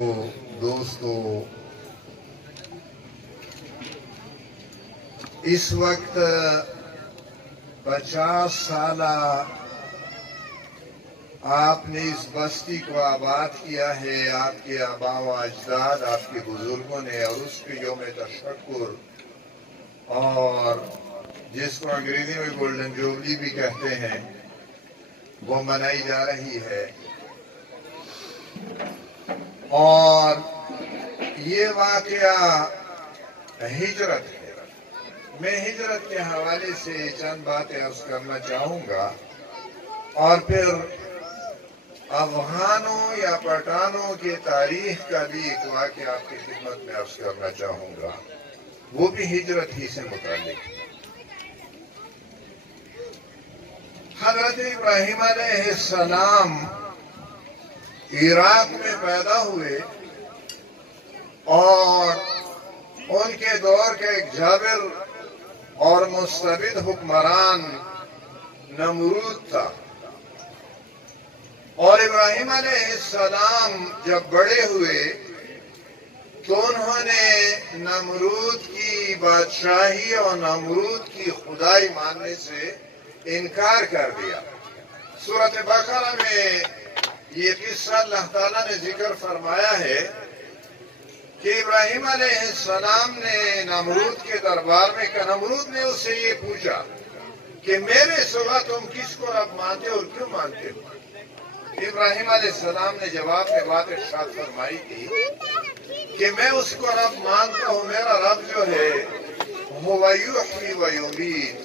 دوستو، اس وقت 50 سالہ آپ نے اس بستی کو آباد کیا ہے، آپ کے آباء و اجداد، آپ کے بزرگوں نے، اور اس کے یوم تشکر اور جس کو انگریزی میں گولڈن جوبلی بھی کہتے ہیں وہ منائی جا رہی ہے۔ اور یہ واقعہ ہجرت ہے۔ میں ہجرت کے حوالے سے چند باتیں عرض کرنا چاہوں گا اور پھر افغانوں یا پٹھانوں کے تاریخ کا بھی ایک واقعہ آپ کی خدمت میں عرض کرنا چاہوں گا، وہ بھی ہجرت ہی سے متعلق ہے۔ حضرت ابراہیم علیہ السلام عراق میں پیدا ہوئے اور ان کے دور کا ایک جابر اور مستبد حکمران نمرود تھا، اور ابراہیم علیہ السلام جب بڑے ہوئے تو انہوں نے نمرود کی بادشاہی اور نمرود کی خدائی ماننے سے انکار کر دیا۔ سورۃ بقرہ میں یہ قصہ اللہ تعالیٰ نے ذکر فرمایا ہے کہ ابراہیم علیہ السلام نے نمرود کے دربار میں کہا، نمرود نے اس سے یہ پوچھا کہ میرے سوا تم کس کو رب مانتے اور کیوں مانتے ہو؟ ابراہیم علیہ السلام نے جواب میں بات ارشاد فرمائی تھی کہ میں اس کو رب مانتا ہوں، میرا رب جو ہے هو یحیی و یمیت،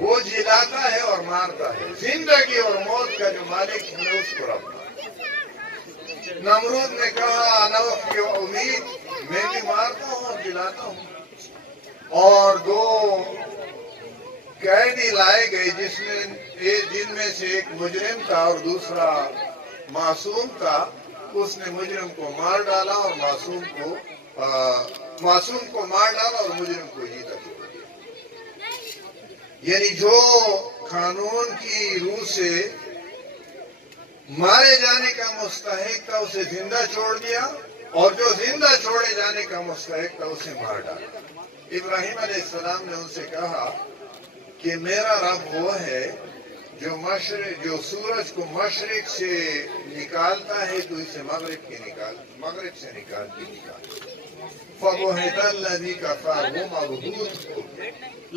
وہ جلاتا ہے اور مارتا ہے، زندگی اور موت کا جو مالک ہے میں اس کو رب مانتا ہوں۔ نمرود نے کہا انا احیی و امیت، میں بھی مارتا ہوں اور جلاتا ہوں۔ اور دو قیدی لائے گئے جن میں سے ایک مجرم تھا اور دوسرا معصوم تھا۔ اس نے مجرم کو مار ڈالا اور معصوم کو مار ڈالا اور مجرم کو جیتا چھوڑ دیا۔ یعنی جو قانون کی روح سے مارے جانے کا مستحق تھا اسے زندہ چھوڑ دیا، اور جو زندہ چھوڑے جانے کا مستحق تھا اسے مار ڈالا۔ ابراہیم علیہ السلام نے ان سے کہا کہ میرا رب وہ ہے جو سورج کو مشرق سے نکالتا ہے تو اسے مغرب سے نکال کے نکالتا۔ فَبُهِتَ الَّذِي كَفَرَ، وہ مبہوت ہو گیا،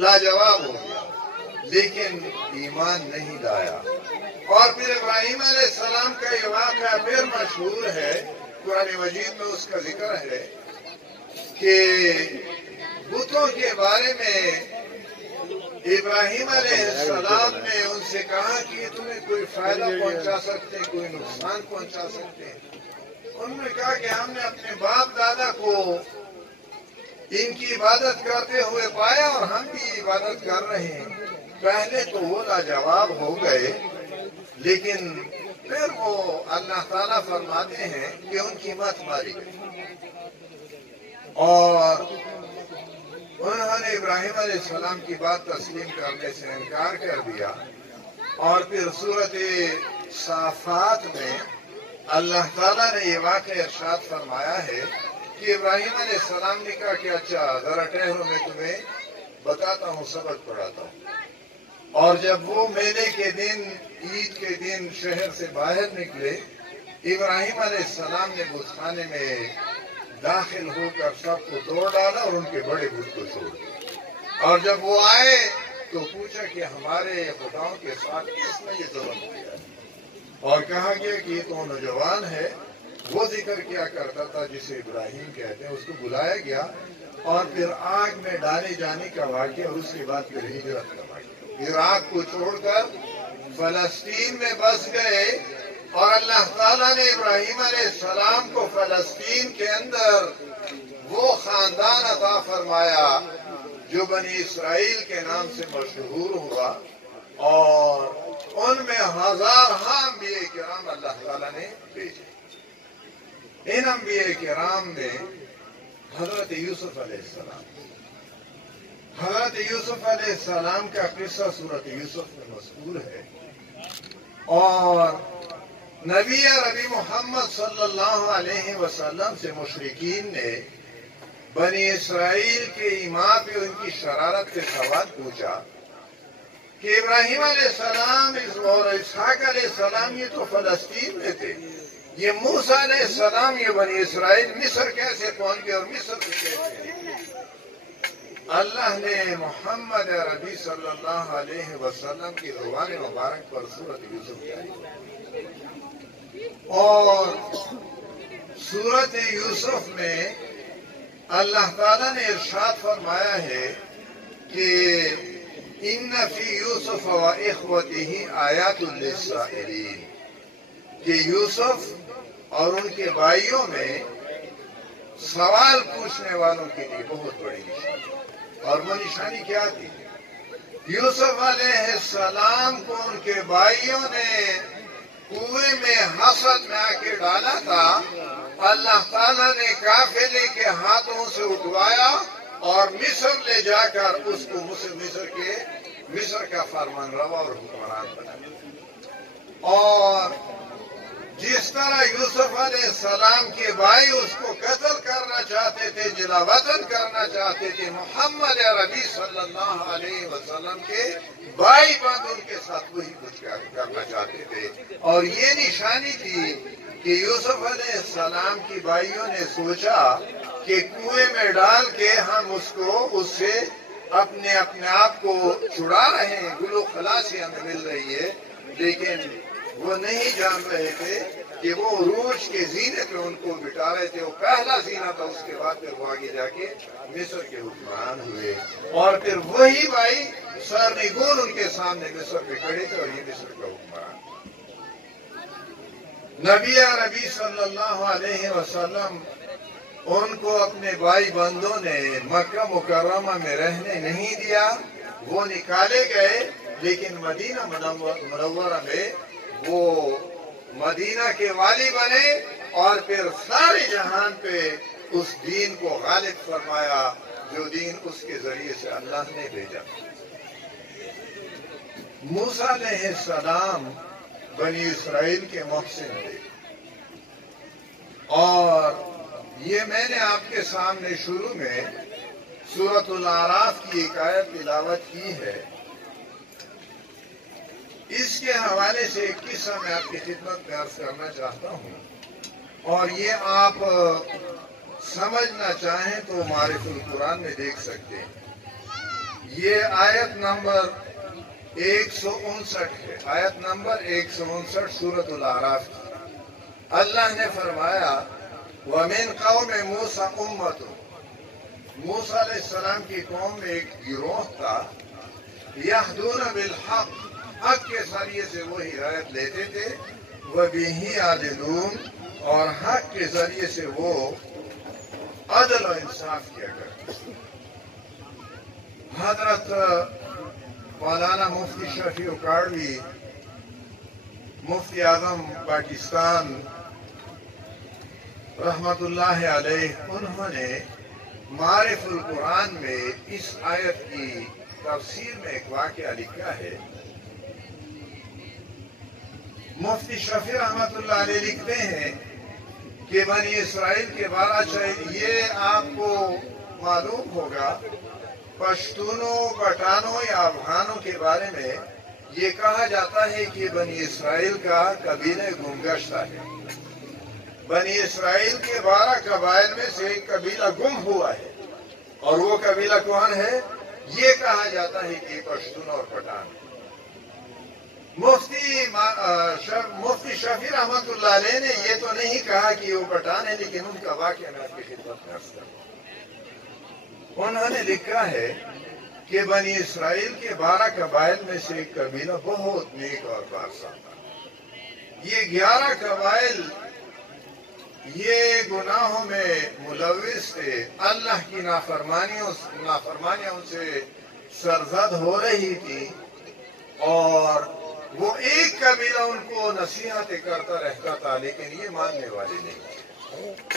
لاجواب ہو گیا، لیکن ایمان نہیں لایا۔ اور پھر ابراہیم علیہ السلام کا یہ واقعہ پھر مشہور ہے، قرآن مجید میں اس کا ذکر ہے کہ بتوں کے بارے میں ابراہیم علیہ السلام نے ان سے کہا کہ یہ تمہیں کوئی فائدہ پہنچا سکتے ہیں، کوئی نقصان پہنچا سکتے ہیں۔ انہوں نے کہا کہ ہم نے اپنے باپ دادا کو ان کی عبادت کرتے ہوئے پایا اور ہم بھی عبادت کر رہے ہیں۔ پہلے تو وہ لاجواب ہو گئے، لیکن پھر وہ اللہ تعالیٰ فرماتے ہیں کہ ان کی مت ماری گئی، اور انہوں نے ابراہیم علیہ السلام کی بات تسلیم کرنے سے انکار کر دیا۔ اور پھر سورۃ صافات میں اللہ تعالیٰ نے یہ واقعہ ارشاد فرمایا ہے کہ ابراہیم علیہ السلام نے کہا کہ اچھا ذرا ٹھہرو، میں تمہیں بتاتا ہوں، سبق پڑھاتا ہوں۔ اور جب وہ میلے کے دن، عید کے دن شہر سے باہر نکلے، ابراہیم علیہ السلام نے بت خانے میں داخل ہو کر سب کو توڑ ڈالا اور ان کے بڑے بت کو چھوڑ دیا۔ اور جب وہ آئے تو پوچھا کہ ہمارے خداؤں کے ساتھ کس نے یہ ظلم کیا ہے؟ اور کہا گیا کہ یہ تو نوجوان ہے، وہ ذکر کیا کرتا تھا جسے ابراہیم کہتے ہیں، اس کو بلایا گیا اور پھر آگ میں ڈالے جانے کا واقعہ، اور اس کے بعد پھر ہجرت کا واقعہ۔ عراق کو چھوڑ کر فلسطین میں بس گئے، اور اللہ تعالیٰ نے ابراہیم علیہ السلام کو فلسطین کے اندر وہ خاندان عطا فرمایا جو بنی اسرائیل کے نام سے مشہور ہوا، اور ان میں ہزارہا انبیاء کرام اللہ تعالیٰ نے بھیجے۔ ان انبیاء کرام میں حضرت یوسف علیہ السلام کا قصہ سورۃ یوسف میں مذکور ہے، اور نبی عربی محمد صلی اللہ علیہ وسلم سے مشرکین نے بنی اسرائیل کے امام پہ ان کی شرارت سے سوال پوچھا کہ ابراہیم علیہ السلام اور اسحاق علیہ السلام یہ تو فلسطین میں تھے، یہ موسیٰ علیہ السلام یہ بنی اسرائیل مصر کیسے پہنچ گئے اور مصر سے کیسے؟ اللہ نے محمد عربی صلی اللہ علیہ وسلم کی زبان مبارک پر سورۃ یوسف جاری، اور سورۃ یوسف میں اللہ تعالیٰ نے ارشاد فرمایا ہے کہ ان فی یوسف و اخوتہ آیات للسائلین، کہ یوسف اور ان کے بھائیوں میں سوال پوچھنے والوں کے لیے بہت بڑی نشانی، اور وہ نشانی کیا تھی؟ یوسف علیہ السلام کو ان کے بھائیوں نے کنویں میں حسد میں آ کے ڈالا تھا، اللہ تعالیٰ نے قافلے کے ہاتھوں سے اٹھوایا اور مصر لے جا کر اس کو مصر کا فرمان روا اور حکمران بنا، اور جس طرح یوسف علیہ السلام کے بھائی اس کو قتل کرنا چاہتے تھے، جلا وطن کرنا چاہتے تھے، محمد عربی صلی اللہ علیہ وسلم کے بھائی بند ان کے ساتھ وہی کچھ کرنا چاہتے تھے، اور یہ نشانی تھی کہ یوسف علیہ السلام کی بھائیوں نے سوچا کہ کنویں میں ڈال کے ہم اس سے اپنے آپ کو چھڑا رہے ہیں، گلو خلاصی ہمیں مل رہی ہے، لیکن وہ نہیں جان رہے تھے کہ وہ عروج کے زینے پہ ان کو بٹا رہے تھے، وہ پہلا زینہ تھا، اس کے بعد پھر وہ آگے جا کے مصر کے حکمران ہوئے، اور پھر وہی بھائی سرنگون ان کے سامنے مصر پہ کھڑے تھے، اور یہ مصر کا حکمران۔ نبی عربی صلی اللہ علیہ وسلم ان کو اپنے بھائی بندوں نے مکہ مکرمہ میں رہنے نہیں دیا، وہ نکالے گئے، لیکن مدینہ منورہ میں وہ مدینہ کے والی بنے، اور پھر سارے جہان پہ اس دین کو غالب فرمایا جو دین اس کے ذریعے سے اللہ نے بھیجا۔ موسیٰ علیہ السلام بنی اسرائیل کے محسن تھے، اور یہ میں نے آپ کے سامنے شروع میں سورۃ الاعراف کی ایک آیت تلاوت کی ہے، اس کے حوالے سے ایک قصہ میں آپ کی خدمت میں عرض کرنا چاہتا ہوں، اور یہ آپ سمجھنا چاہیں تو معارف القرآن میں دیکھ سکتے ہیں۔ یہ آیت نمبر 159 ہے، آیت نمبر 159 سورۃ الاعراف کی۔ اللہ نے فرمایا وَمِن قَوْمِ مُوسَىٰ أُمَّةٌ، موسیٰ علیہ السلام کی قوم میں ایک گروہ تھا، یہدون بالحق، حق کے ذریعے سے وہ ہدایت لیتے تھے، وَبِهِ يَعْدِلُونَ، اور حق کے ذریعے سے وہ عدل و انصاف کیا کرتے تھے۔ حضرت مولانا مفتی شفیع اکاڑوی، مفتی اعظم پاکستان رحمت اللہ علیہ، انہوں نے معارف القرآن میں اس آیت کی تفسیر میں ایک واقعہ لکھا ہے۔ مفتی شفیع رحمت اللہ علیہ لکھتے ہیں کہ بنی اسرائیل کے بارے یہ آپ کو معلوم ہوگا، پشتونوں، پٹھانوں یا افغانوں کے بارے میں یہ کہا جاتا ہے کہ بنی اسرائیل کا قبیلہ گمگشتہ ہے، بنی اسرائیل کے 12 قبائل میں سے ایک قبیلہ گم ہوا ہے، اور وہ قبیلہ کون ہے؟ یہ کہا جاتا ہے کہ پشتون اور پٹھان۔ مفتی شفیع رحمت اللہ علیہ نے یہ تو نہیں کہا کہ وہ پٹھان ہے، لیکن ان کا واقعہ میں آپ کی خدمت میں عرض کروں۔ انہوں نے لکھا ہے کہ بنی اسرائیل کے 12 قبائل میں سے ایک قبیلہ بہت نیک اور پارسا تھا۔ یہ 11 قبائل یہ گناہوں میں ملوث تھے، اللہ کی نافرمانیاں ان سے سرزد ہو رہی تھی، اور وہ ایک قبیلہ ان کو نصیحتیں کرتا رہتا تھا، لیکن یہ ماننے والے نہیں تھے۔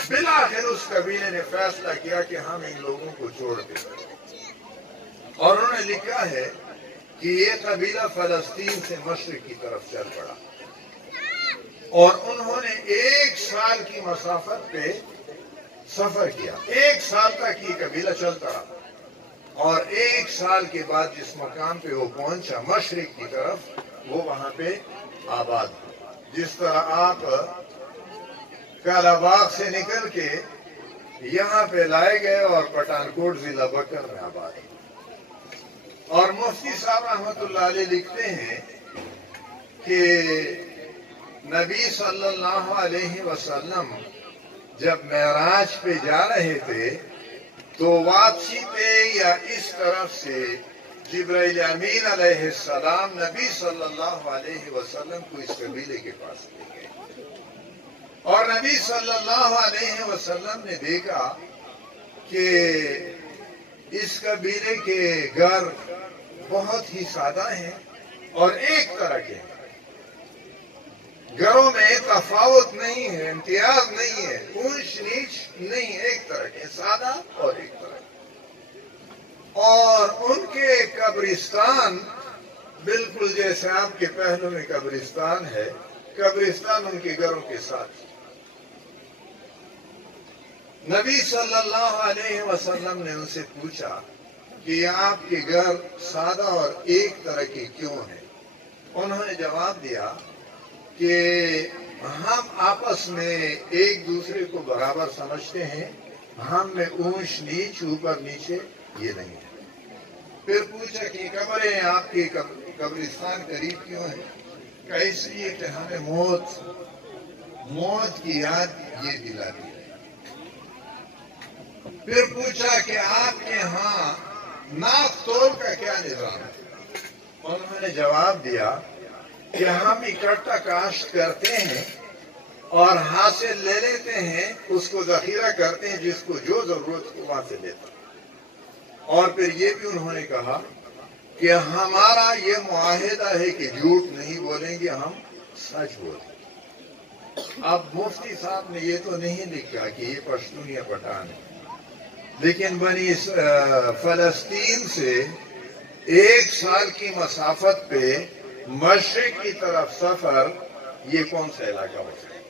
بالآخر اس قبیلے نے فیصلہ کیا کہ ہم ان لوگوں کو چھوڑ دیں، اور انہوں نے لکھا ہے کہ یہ قبیلہ فلسطین سے مشرق کی طرف چل پڑا۔ اور انہوں نے 1 سال کی مسافت پہ سفر کیا. 1 سال تک یہ قبیلہ چلتا رہا اور 1 سال کے بعد جس مقام پہ وہ پہنچا مشرق کی طرف وہ وہاں پہ آباد. جس طرح آپ کالا باغ سے نکل کے یہاں پہ لائے گئے اور پٹھان کوٹ ضلع بکر میں آباد. اور مفتی صاحب رحمت اللہ علیہ لکھتے ہیں کہ نبی صلی اللہ علیہ وسلم جب معراج پہ جا رہے تھے تو واپسی پہ یا اس طرف سے جبرائیل امین علیہ السلام نبی صلی اللہ علیہ وسلم کو اس قبیلے کے پاس لے گئے اور نبی صلی اللہ علیہ وسلم نے دیکھا کہ اس قبیلے کے گھر بہت ہی سادہ ہیں اور ایک طرح کے ہیں. گھروں میں تفاوت نہیں ہے، امتیاز نہیں ہے، اونچ نیچ نہیں، ایک طرح کے سادہ اور ایک طرح کے. اور ان کے قبرستان بالکل جیسے آپ کے پہلو میں قبرستان ہے، قبرستان ان کے گھروں کے ساتھ. نبی صلی اللہ علیہ وسلم نے ان سے پوچھا کہ آپ کے گھر سادہ اور ایک طرح کے کیوں ہیں؟ انہوں نے جواب دیا کہ ہم آپس میں ایک دوسرے کو برابر سمجھتے ہیں، ہم میں اونچ نیچ اوپر نیچے یہ نہیں ہے. پھر پوچھا کہ قبریں آپ کے قبرستان قریب کیوں ہیں؟ کہ اس لیے کہ ہمیں موت کی یاد یہ دلاتی ہے. پھر پوچھا کہ آپ کے ہاں ناپ تول کا کیا نظام ہے؟ انہوں نے جواب دیا کہ ہم اکٹھا کاشت کرتے ہیں اور حاصل لے لیتے ہیں، اس کو ذخیرہ کرتے ہیں، جس کو جو ضرورت ہو وہاں سے لیتا. اور پھر یہ بھی انہوں نے کہا کہ ہمارا یہ معاہدہ ہے کہ جھوٹ نہیں بولیں گے، ہم سچ بولیں گے. اب مفتی صاحب نے یہ تو نہیں لکھا کہ یہ پشتون یا پٹھان ہے، لیکن بنی فلسطین سے 1 سال کی مسافت پہ مشرق کی طرف سفر، یہ کون سا علاقہ ہو سکتا ہے؟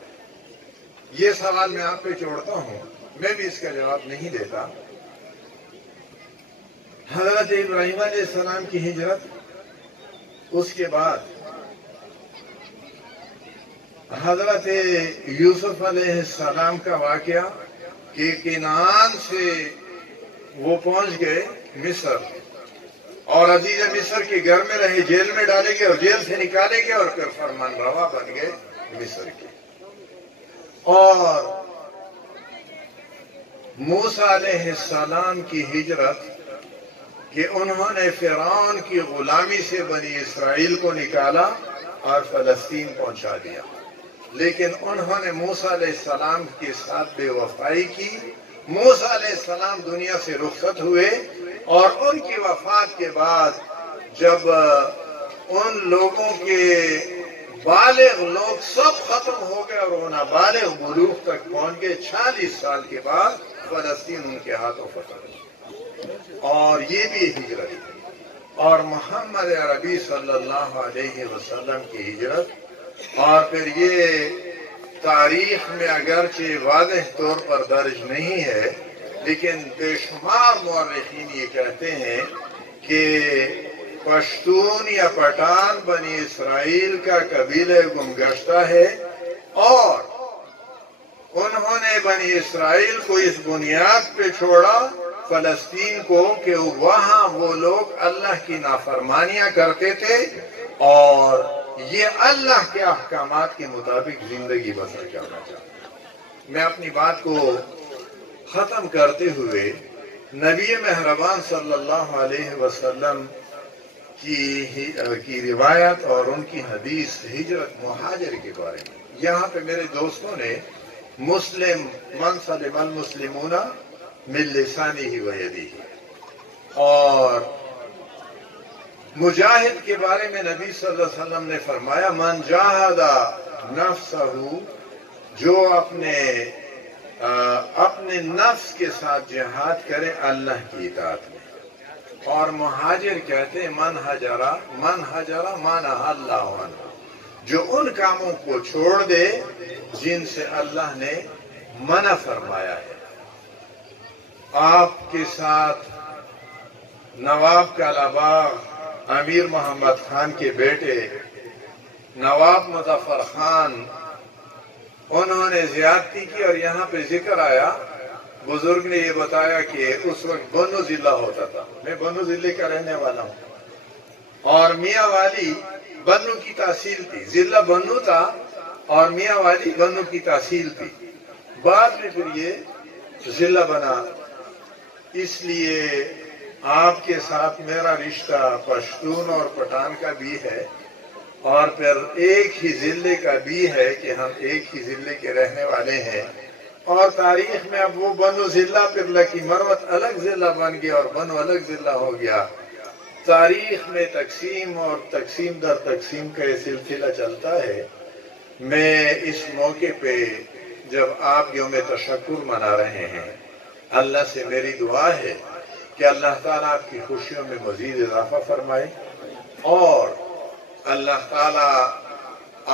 یہ سوال میں آپ پہ چھوڑتا ہوں، میں بھی اس کا جواب نہیں دیتا. حضرت ابراہیم علیہ السلام کی ہجرت، اس کے بعد حضرت یوسف علیہ السلام کا واقعہ کہ کنعان سے وہ پہنچ گئے مصر اور عزیز مصر کے گھر میں رہے، جیل میں ڈالے گئے اور جیل سے نکالے گئے اور پھر فرمان روا بن گئے مصر کے. اور موسیٰ علیہ السلام کی ہجرت کہ انہوں نے فرعون کی غلامی سے بنی اسرائیل کو نکالا اور فلسطین پہنچا دیا، لیکن انہوں نے موسیٰ علیہ السلام کے ساتھ بے وفائی کی. موسیٰ علیہ السلام دنیا سے رخصت ہوئے اور ان کی وفات کے بعد جب ان لوگوں کے بالغ لوگ سب ختم ہو گئے اور وہ نابالغ بلوغ تک پہنچ گئے، 46 سال کے بعد فلسطین ان کے ہاتھوں فتح ہوئی. اور یہ بھی ہجرت ہے. اور محمد عربی صلی اللہ علیہ وسلم کی ہجرت، اور پھر یہ تاریخ میں اگرچہ واضح طور پر درج نہیں ہے، لیکن بے شمار مورخین یہ کہتے ہیں کہ پشتون یا پٹھان بنی اسرائیل کا قبیلہ گمگشتہ ہے اور انہوں نے بنی اسرائیل کو اس بنیاد پہ چھوڑا فلسطین کو کہ وہاں وہ لوگ اللہ کی نافرمانیاں کرتے تھے اور یہ اللہ کے احکامات کے مطابق زندگی بسر کرنا چاہتے. میں اپنی بات کو ختم کرتے ہوئے نبی مہربان صلی اللہ علیہ وسلم کی روایت اور ان کی حدیث ہجرت مہاجر کے بارے میں، یہاں پہ میرے دوستوں نے مسلم من سلم المسلمون من لسانہ و یدہ اور مجاہد کے بارے میں نبی صلی اللہ علیہ وسلم نے فرمایا من جاہد نفسہ، جو اپنے نفس کے ساتھ جہاد کرے اللہ کی اطاعت میں. اور مہاجر کہتے ہیں من حجرہ ما نہا اللہ عنہ، جو ان کاموں کو چھوڑ دے جن سے اللہ نے منع فرمایا ہے۔ آپ کے ساتھ نواب کالاباغ امیر محمد خان کے بیٹے نواب مظفر خان، انہوں نے زیادتی کی، اور یہاں پہ ذکر آیا، بزرگ نے یہ بتایا کہ اس وقت بنو ضلع ہوتا تھا، میں بنو ضلع کا رہنے والا ہوں، اور میاں والی بنو کی تحصیل تھی، ضلع بنو تھا اور میاں والی بنو کی تحصیل تھی، بعد میں پھر یہ ضلع بنا۔ اس لیے آپ کے ساتھ میرا رشتہ پشتون اور پٹھان کا بھی ہے، اور پھر ایک ہی ضلع کا بھی ہے کہ ہم ایک ہی ضلع کے رہنے والے ہیں، اور تاریخ میں اب وہ بنو ضلع پھر لکی مروت الگ ضلع بن گیا اور بنو الگ ضلع ہو گیا۔ تاریخ میں تقسیم اور تقسیم در تقسیم کا یہ سلسلہ چلتا ہے۔ میں اس موقع پہ جب آپ یوم تشکر منا رہے ہیں، اللہ سے میری دعا ہے کہ اللہ تعالیٰ آپ کی خوشیوں میں مزید اضافہ فرمائے، اور اللہ تعالیٰ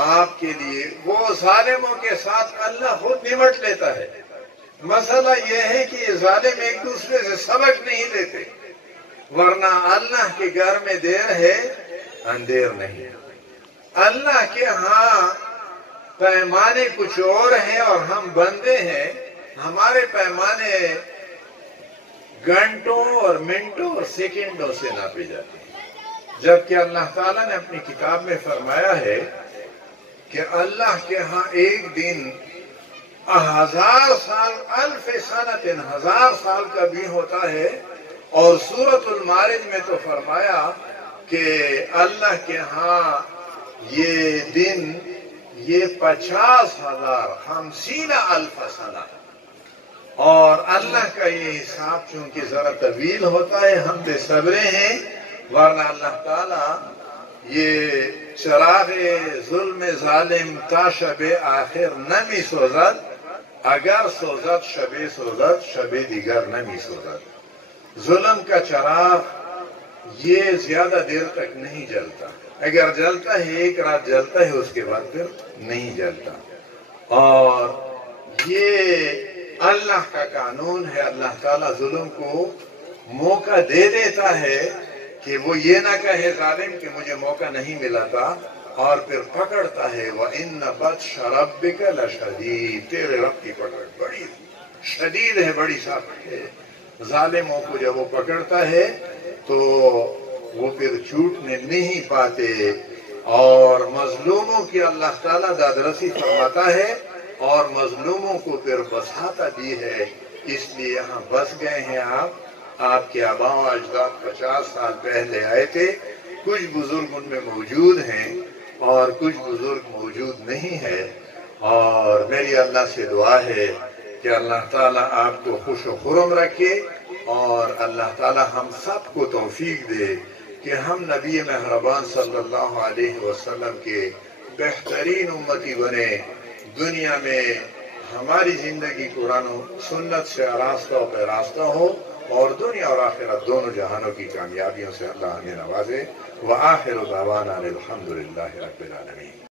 آپ کے لیے وہ ظالموں کے ساتھ اللہ خود نمٹ لیتا ہے۔ مسئلہ یہ ہے کہ یہ ظالم ایک دوسرے سے سبق نہیں لیتے، ورنہ اللہ کے گھر میں دیر ہے اندھیر نہیں۔ اللہ کے ہاں پیمانے کچھ اور ہیں اور ہم بندے ہیں، ہمارے پیمانے گھنٹوں اور منٹوں اور سیکنڈوں سے ناپے جاتے ہیں، جبکہ اللہ تعالیٰ نے اپنی کتاب میں فرمایا ہے کہ اللہ کے ہاں ایک دن 1000 سال، 1000 سنۃ، 1000 سال کا بھی ہوتا ہے، اور سورۃ المعارج میں تو فرمایا کہ اللہ کے ہاں یہ دن یہ 50,000 50,000 سنہ، اور اللہ کا یہ حساب چونکہ ذرا طویل ہوتا ہے، ہم بے صبرے ہیں، ورنہ اللہ تعالیٰ یہ چراغ ظلم ظالم تا شب آخر نمی سوزد، اگر سوزد شب سوزد شب دیگر نمی سوزد۔ ظلم کا چراغ یہ زیادہ دیر تک نہیں جلتا، اگر جلتا ہے ایک رات جلتا ہے، اس کے بعد پھر نہیں جلتا، اور یہ اللہ کا قانون ہے۔ اللہ تعالیٰ ظلم کو موقع دے دیتا ہے کہ وہ یہ نہ کہے ظالم کہ مجھے موقع نہیں ملا تھا، اور پھر پکڑتا ہے، وَإِنَّ بَطْشَ رَبِّكَ لَشَدِيدٌ، تیرے رب کی پکڑ بڑی شدید ہے، بڑی سخت ہے۔ ظالموں کو جب وہ پکڑتا ہے تو وہ پھر چھوٹنے نہیں پاتے، اور مظلوموں کی اللہ تعالیٰ دادرسی فرماتا ہے، اور مظلوموں کو پھر بساتا بھی ہے۔ اس لیے یہاں بس گئے ہیں آپ کے آباء و اجداد 50 سال پہلے آئے تھے، کچھ بزرگ ان میں موجود ہیں اور کچھ بزرگ موجود نہیں ہے، اور میری اللہ سے دعا ہے کہ اللہ تعالیٰ آپ کو خوش و خرم رکھے، اور اللہ تعالیٰ ہم سب کو توفیق دے کہ ہم نبی مہربان صلی اللہ علیہ وسلم کے بہترین امتی بنے، دنیا میں ہماری زندگی قرآن و سنت سے آراستہ و پیراستہ ہو، اور دنیا اور آخرت دونوں جہانوں کی کامیابیوں سے اللہ ہمیں نوازے۔ وآخر دعوانا الحمدللہ رب العالمین۔